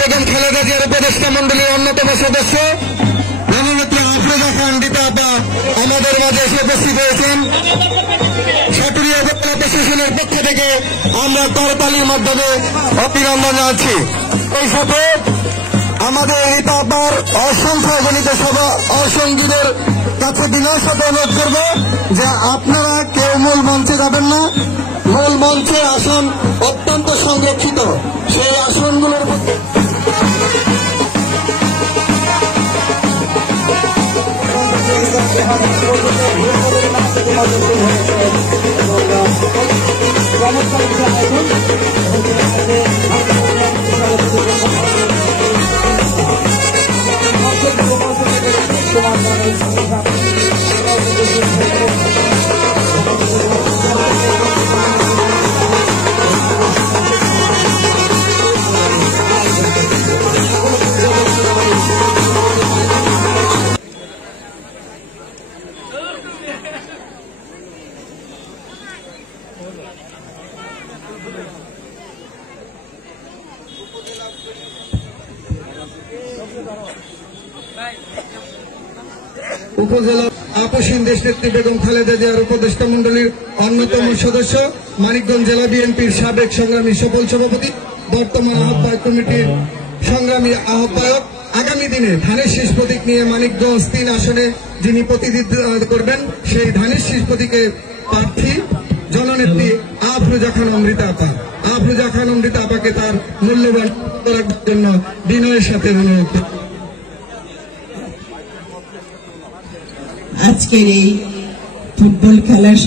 বেগম খালেদা জিয়ার উপদেষ্টা মন্ডলীর অন্যতম সদস্য জননেত্রী আফরোজা খান রিতা আপা আমাদের মাঝে এসে উপস্থিত হয়েছেন। সাটুরিয়া উপজেলা প্রশাসনের পক্ষ থেকে আমরা করতালির মাধ্যমে অভিনন্দন জানাচ্ছি। এই সাথে আমাদের রিতা আপার অসংখ্য গণিত সভা অসঙ্গীদের কাছে বিনয়ের সাথে অনুরোধ করব যে আপনারা কেউ মূল মঞ্চে যাবেন না। মূল মঞ্চে আসন অত্যন্ত সংরক্ষিত, সেই আসনগুলোর উপজেলা আপসীন দেশনেত্রী বেগম খালেদা জিয়ার উপদেষ্টা মন্ডলীর অন্যতম সদস্য, মানিকগঞ্জ জেলা বিএনপির সাবেক সংগ্রামী সফল সভাপতি, বর্তমান আহ্বায়ক কমিটির সংগ্রামী আহ্বায়ক, আগামী দিনে ধানের শীষ প্রতীক নিয়ে মানিকগঞ্জ 3 আসনে যিনি প্রতিনিধিত্ব করবেন সেই ধানের শীষ প্রতীকের প্রার্থী জননেত্রী আফরোজা খানম রিতা আপা। আফরোজা খানম রিতা আপাকে তার মূল্যবান করার জন্য বিনয়ের সাথে অনুরোধ। আজকের এই ফুটবল খেলার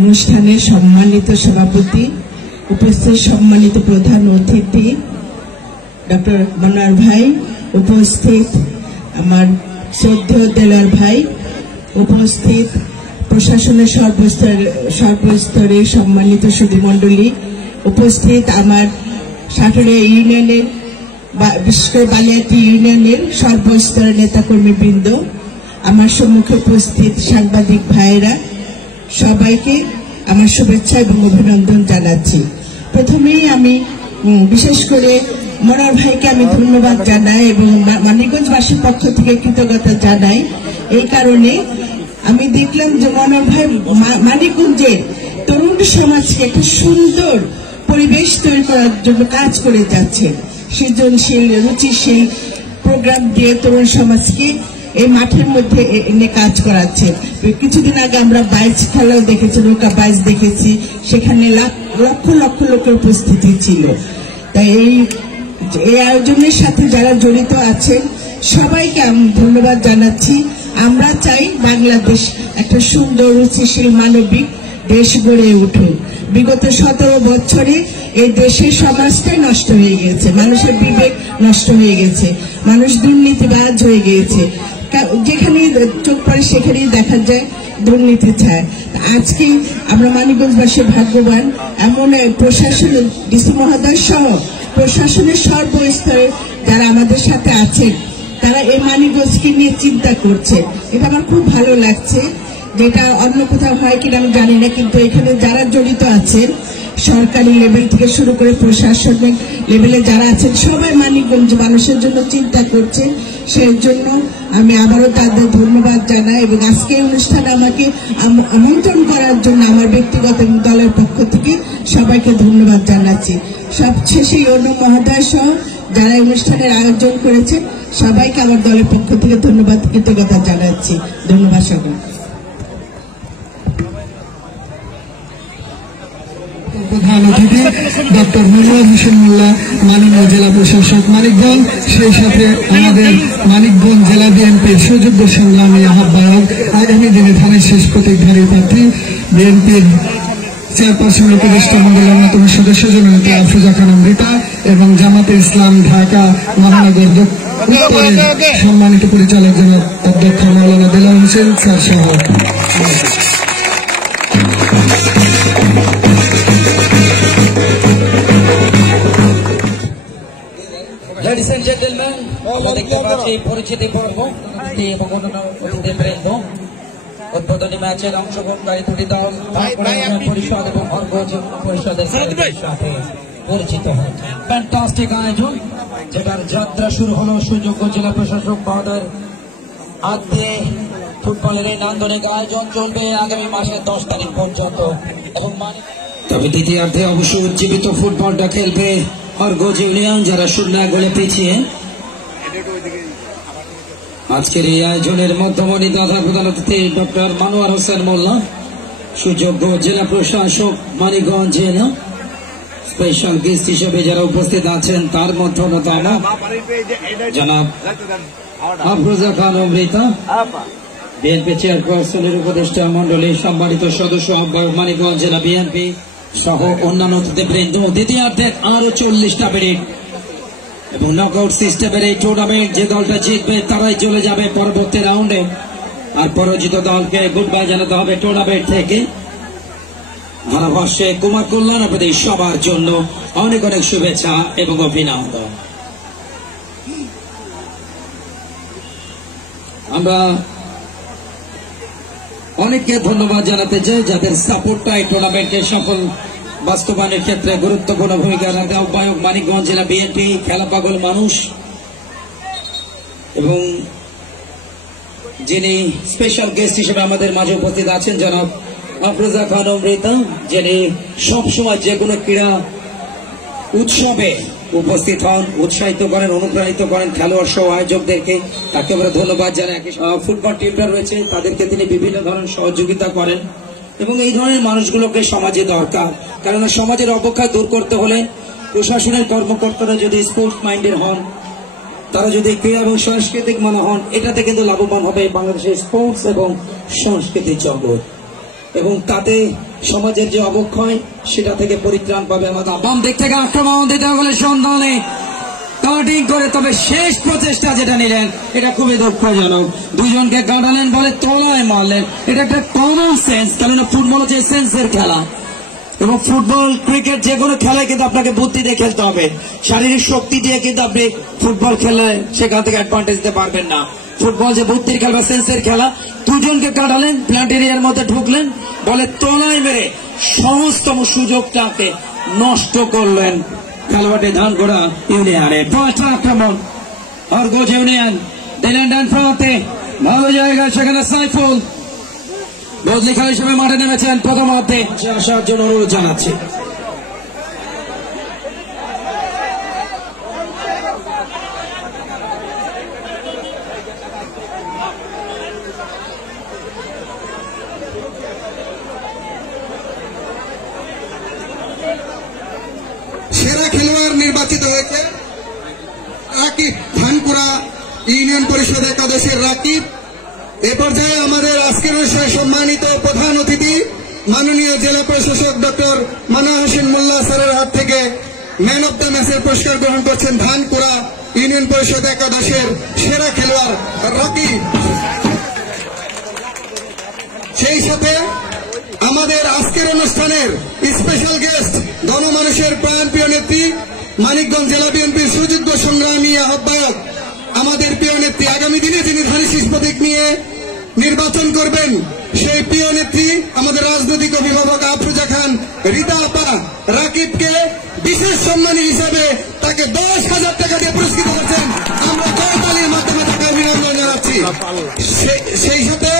অনুষ্ঠানে সম্মানিত সভাপতি, উপস্থিত সম্মানিত প্রধান অতিথি ডক্টর মনোয়ার ভাই, উপস্থিত আমার শ্রদ্ধেয় দেলার ভাই, উপস্থিত প্রশাসনের সর্বস্তরে সম্মানিত সুধীমণ্ডলী, উপস্থিত আমার সাটুরিয়া ইউনিয়নের বিশেষ করে বালিয়াটি ইউনিয়নের সর্বস্তরের নেতাকর্মীবৃন্দ, আমার সম্মুখে উপস্থিত সাংবাদিক ভাইয়েরা, সবাইকে আমার শুভেচ্ছা এবং অভিনন্দন জানাচ্ছি। প্রথমেই আমি বিশেষ করে মনোয়ার ভাইকে আমি ধন্যবাদ জানাই এবং মানিকগঞ্জবাসীর পক্ষ থেকে কৃতজ্ঞতা জানাই। এই কারণে আমি দেখলাম যে মনোয়ার ভাই মানিকগঞ্জের তরুণ সমাজকে একটা সুন্দর পরিবেশ তৈরি করার জন্য কাজ করে যাচ্ছেন। সৃজনশীল রুচিশীল প্রোগ্রাম দিয়ে তরুণ সমাজকে এই মাঠের মধ্যে এনে কাজ করাচ্ছেন। কিছুদিন আগে আমরা বাইচ খেলাও দেখেছি, নৌকা বাইচ দেখেছি, সেখানে লক্ষ লক্ষ লোকের উপস্থিতি ছিল। তাই এই আয়োজনের সাথে যারা জড়িত আছেন সবাইকে আমি ধন্যবাদ জানাচ্ছি। আমরা চাই বাংলাদেশ একটা সুন্দর রুচিশীল মানবিক দেশ গড়ে উঠুক। বিগত 17 বছরে এই দেশের সমাজটাই নষ্ট হয়ে গেছে, মানুষের বিবেক নষ্ট হয়ে গেছে, মানুষ দুর্নীতিবাজ হয়ে গিয়েছে। যেখানেই চোখ পড়ে সেখানেই দেখা যায় দুর্নীতি ছায়। আজকে আমরা মানিকগঞ্জবাসী ভাগ্যবান, এমন প্রশাসন ডিসি মহোদয় সহ প্রশাসনের সর্বস্তরে যারা আমাদের সাথে আছেন, তারা এই মানিকগঞ্জকে নিয়ে চিন্তা করছে। এটা আমার খুব ভালো লাগছে, যেটা অন্য কোথাও হয় কিনা আমি জানি না, কিন্তু এখানে যারা জড়িত আছেন সরকারি লেভেল থেকে শুরু করে প্রশাসনিক লেভেলে যারা আছেন সবাই মানিকগঞ্জ মানুষের জন্য চিন্তা করছে। সেই জন্য আমি আবারও তাদের ধন্যবাদ জানাই এবং আজকে এই অনুষ্ঠানে আমাকে আমন্ত্রণ করার জন্য আমার ব্যক্তিগত দলের পক্ষ থেকে সবাইকে ধন্যবাদ জানাচ্ছি। সবশেষে ইউনো মহোদয় সহ যারা অনুষ্ঠানের আয়োজন করেছে সবাইকে আমার দলের পক্ষ থেকে ধন্যবাদ কৃতজ্ঞতা জানাচ্ছি। ধন্যবাদ সকল। প্রধান অতিথি ডক্টর মনোয়ার হোসেন মোল্লা, মাননীয় জেলা প্রশাসক মানিকগঞ্জ, সেই সাথে আমাদের মানিকগঞ্জ জেলা বিএনপির সুযোগ্য সংগ্রামী আহ্বায়ক, আগামী দিনে ধানের শেষ প্রতীকধারী প্রার্থী, বিএনপির চেয়ারপারসন উপদেষ্টা মন্ডলের অন্যতম সদস্য জননেত্রী আফরোজা খানম রিতা এবং জামাতে ইসলাম ঢাকা মহানগর উত্তরের সম্মানিত পরিচালক জনাব অধ্যক্ষ মাওলানা দেলাওয়ার হোসেন স্যার সহ Ladies and gentlemen, দেখতে পাচ্ছি পরিচিতি পর্ব এবং অন্যান্য অতিথিবৃন্দ। উদ্বোধনী ম্যাচের অংশগ্রহণকারী দুটি দল পরিষদ এবং অর্ঘ পরিষদের সাথে পরিচিত হয়েছে। ফ্যান্টাস্টিক আয়োজন, যেটার যাত্রা শুরু হলো সুযোগ্য জেলা প্রশাসক মহোদয়ের হাত দিয়ে। ফুটবলের এই নান্দনিক আয়োজন চলবে আগামী মাসের 10 তারিখ পর্যন্ত এবং তবে দ্বিতীয়ার্ধে অবশ্য উজ্জীবিত ফুটবলটা খেলবে অর্ঘ ইউনিয়ন, যারা 0 গোলে পিছিয়ে। আজকের এই আয়োজনের মধ্যমণি দাদা প্রধান অতিথি ডক্টর মনোয়ার হোসেন মোল্লা, সুযোগ্য জেলা প্রশাসক মানিকগঞ্জ জেলা। স্পেশাল গেস্ট হিসেবে যারা উপস্থিত আছেন তার মধ্যে অন্যতম জনাব আফরোজা খানম রিতা, বিএনপি চেয়ারপারসনের উপদেষ্টা মন্ডলীর সম্মানিত সদস্য আহ্বায়ক মানিকগঞ্জ জেলা বিএনপি সহ অন্যান্য অতিথিবৃন্দ। দ্বিতীয়ার্ধে আরো 40টা মিনিট এবং নকআউট সিস্টেমের এই টুর্নামেন্ট, যে দলটা জিতবে তারাই চলে যাবে পরবর্তী রাউন্ডে, আর পরাজিত দলকে গুড বাই জানাতে হবে টুর্নামেন্ট থেকে। ভারতবর্ষে কুমার কল্যাণ আপনাদের সবার জন্য অনেক অনেক শুভেচ্ছা এবং অভিনন্দন। আমরা অনেককে ধন্যবাদ জানাতে চাই যাদের সাপোর্টটা এই টুর্নামেন্টের সফল বাস্তবায়নের ক্ষেত্রে গুরুত্বপূর্ণ ভূমিকা রাখে। আহ্বায়ক মানিকগঞ্জ জেলা বিএনপি, খেলা পাগল মানুষ, এবং যিনি স্পেশাল গেস্ট হিসেবে আমাদের মাঝে উপস্থিত আছেন জনাব আফরোজা খানম রিতা, যিনি সবসময় যে কোনো ক্রীড়া উৎসবে উপস্থিত হন, উৎসাহিত করেন, অনুপ্রাণিত করেন খেলোয়াড় সহ আয়োজকদেরকে। তাকে আমরা ধন্যবাদ জানাই। ফুটবল টিমটা রয়েছে, তাদেরকে তিনি বিভিন্ন ধরনের সহযোগিতা করেন এবং এই ধরনের মানুষগুলোকে সমাজে দরকার। কেননা সমাজের অবক্ষা দূর করতে হলে প্রশাসনের কর্মকর্তারা যদি স্পোর্টস মাইন্ডের হন, তারা যদি ক্রীড়া এবং সাংস্কৃতিক মনে হন, এটাতে কিন্তু লাভবান হবে বাংলাদেশের স্পোর্টস এবং সংস্কৃতি জগৎ, এবং তাতে সমাজের যে অবক্ষয় সেটা থেকে পরিত্রাণ পাবে আমাদের। বাম দিক থেকে আক্রমণ দিতে হলে সন্ধানে কাটিং করে, তবে শেষ প্রচেষ্টা যেটা নিলেন এটা খুবই দুঃখজনক। দুজনকে কাটালেন, বলে তলায় মারলেন। এটা একটা কমন সেন্স, কেননা ফুটবল হচ্ছে সেন্সের খেলা এবং ফুটবল ক্রিকেট যে কোনো খেলায় কিন্তু আপনাকে বুদ্ধি দিয়ে খেলতে হবে। শারীরিক শক্তি দিয়ে কিন্তু আপনি ফুটবল খেলে সেখান থেকে অ্যাডভান্টেজ দিতে পারবেন না। ফুটবল যে বুদ্ধির খেলা, সেন্সের খেলা। দুজনকে কাটালেন, প্ল্যান্ট এরিয়ার মধ্যে ঢুকলেন, বলে তলায় মেরে সমস্তম সুযোগটাকে নষ্ট করলেন খেলোয়াড়ে ধানগোড়া ইউনিয়নের। পাল্টা আক্রমণ অর্ঘ ইউনিয়ন দিলেন ডান প্রান্তে, ভালো জায়গা সেখানে সাইফুল বদলি খেলা হিসেবে মাঠে নেমেছেন প্রথমার্ধে। আসার জন্য অনুরোধ জানাচ্ছি। সেরা খেলোয়াড় নির্বাচিত হয়েছে রাকিব, ধানকুড়া ইউনিয়ন পরিষদ একাদশের রাকিব। এ পর্যায়ে আমাদের আজকের সম্মানিত প্রধান অতিথি মাননীয় জেলা প্রশাসক ডক্টর মনোয়ার হোসেন মোল্লা স্যারের হাত থেকে ম্যান অব দ্য ম্যাচের পুরস্কার গ্রহণ করছেন ধানকুড়া ইউনিয়ন পরিষদ একাদশের সেরা খেলোয়াড় রাকিব। সেই সাথে আমাদের আজকের অনুষ্ঠানের স্পেশাল গেস্ট গণমানুষের প্রাণপ্রিয় নেত্রী, মানিকগঞ্জ জেলা বিএনপির সুযোগ্য সংগ্রামী আহ্বায়ক, আমাদের প্রিয় নেত্রী, আগামী দিনে যিনি ধানের প্রতীক নিয়ে নির্বাচন করবেন সেই প্রিয় নেত্রী আমাদের রাজনৈতিক অভিভাবক আফরোজা খান রিতা আপা রাকিবকে বিশেষ সম্মানী হিসেবে তাকে 10,000 টাকা দিয়ে পুরস্কৃত করছেন। আমরা করতালির মাধ্যমে তাকে অভিনন্দন জানাচ্ছি। সেই সাথে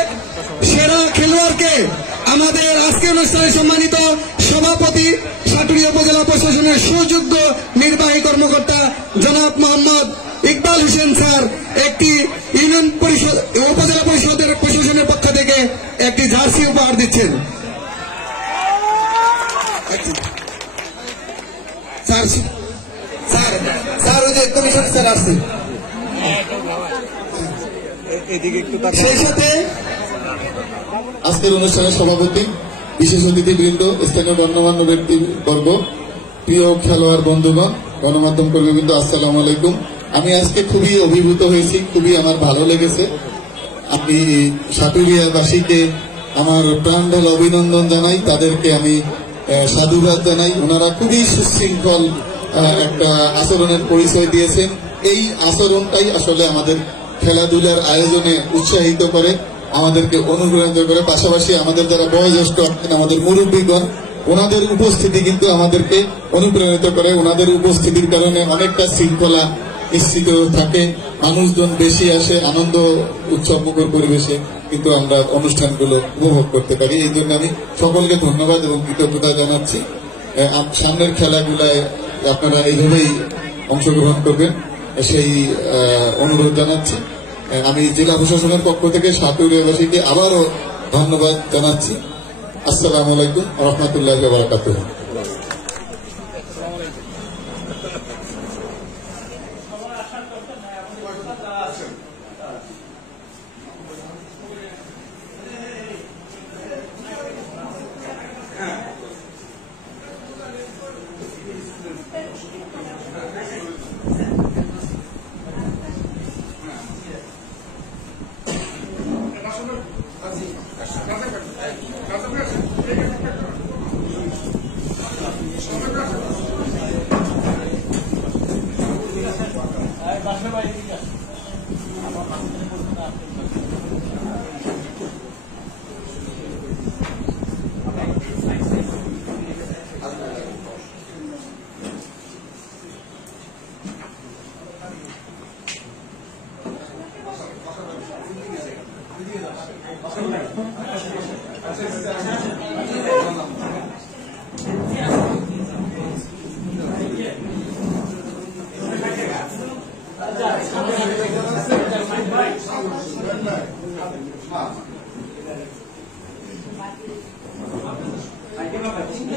সেরা খেলোয়াড়কে আমাদের আজকের অনুষ্ঠানে সম্মানিত সভাপতি, সাটুরিয়া উপজেলা প্রশাসনের সুযোগ্য নির্বাহী কর্মকর্তা জনাব মোহাম্মদ ইকবাল হোসেন স্যার একটি ইউনিয়ন পরিষদ উপজেলা পরিষদের প্রশাসনের পক্ষ থেকে একটি জার্সি উপহার দিচ্ছেন। স্যার ওই যে কমিশন স্যার আসছে। সেই সাথে আজকের অনুষ্ঠানের সভাপতি, বিশেষ অতিথিবৃন্দ, স্থানীয় গণ্যমান্য ব্যক্তিবর্গ, প্রিয় খেলোয়াড় বন্ধুগণ, গণমাধ্যম কর্মীবৃন্দ, আসসালামু আলাইকুম। আমি আজকে খুবই অভিভূত হয়েছি, খুবই আমার ভালো লেগেছে। আমি সাটুরিয়াবাসীকে আমার প্রাণঢাল অভিনন্দন জানাই, তাদেরকে আমি সাধুবাদ জানাই। ওনারা খুবই সুশৃঙ্খল একটা আচরণের পরিচয় দিয়েছেন। এই আচরণটাই আসলে আমাদের খেলাধুলার আয়োজনে উৎসাহিত করে, আমাদেরকে অনুপ্রাণিত করে। পাশাপাশি আমাদের যারা বয়োজ্যেষ্ঠ আছেন, আমাদের মুরব্বীগণ, ওনাদের উপস্থিতি কিন্তু আমাদেরকে অনুপ্রাণিত করে। ওনাদের উপস্থিতির কারণে অনেকটা শৃঙ্খলা নিশ্চিত থাকে, মানুষজন বেশি আসে, আনন্দ উৎসব মুখর পরিবেশে কিন্তু আমরা অনুষ্ঠানগুলো উপভোগ করতে পারি। এই জন্য আমি সকলকে ধন্যবাদ এবং কৃতজ্ঞতা জানাচ্ছি। সামনের খেলাগুলায় আপনারা এইভাবেই অংশগ্রহণ করবেন সেই অনুরোধ জানাচ্ছি। আমি জেলা প্রশাসনের পক্ষ থেকে সাটুরিয়াবাসীকে আবারও ধন্যবাদ জানাচ্ছি। আসসালামু আলাইকুম ওয়া রাহমাতুল্লাহি ওয়া বারাকাতুহু।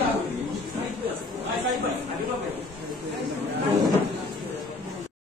Thank you.